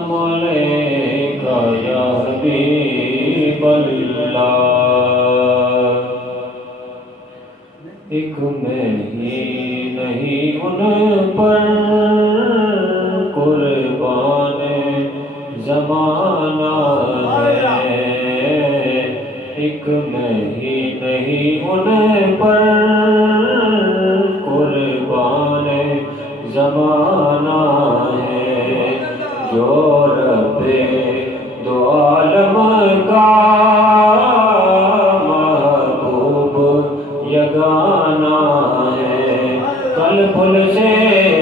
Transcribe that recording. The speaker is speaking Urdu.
السلام علیکہ یا حبیب اللہ۔ ایک میں ہی نہیں ان پر قربان زمانہ ہے، ایک میں ہی نہیں ان پر قربان زمانہ ہے، جو رب دو عالم کا محبوب یگانہ ہے۔ کل پھل سے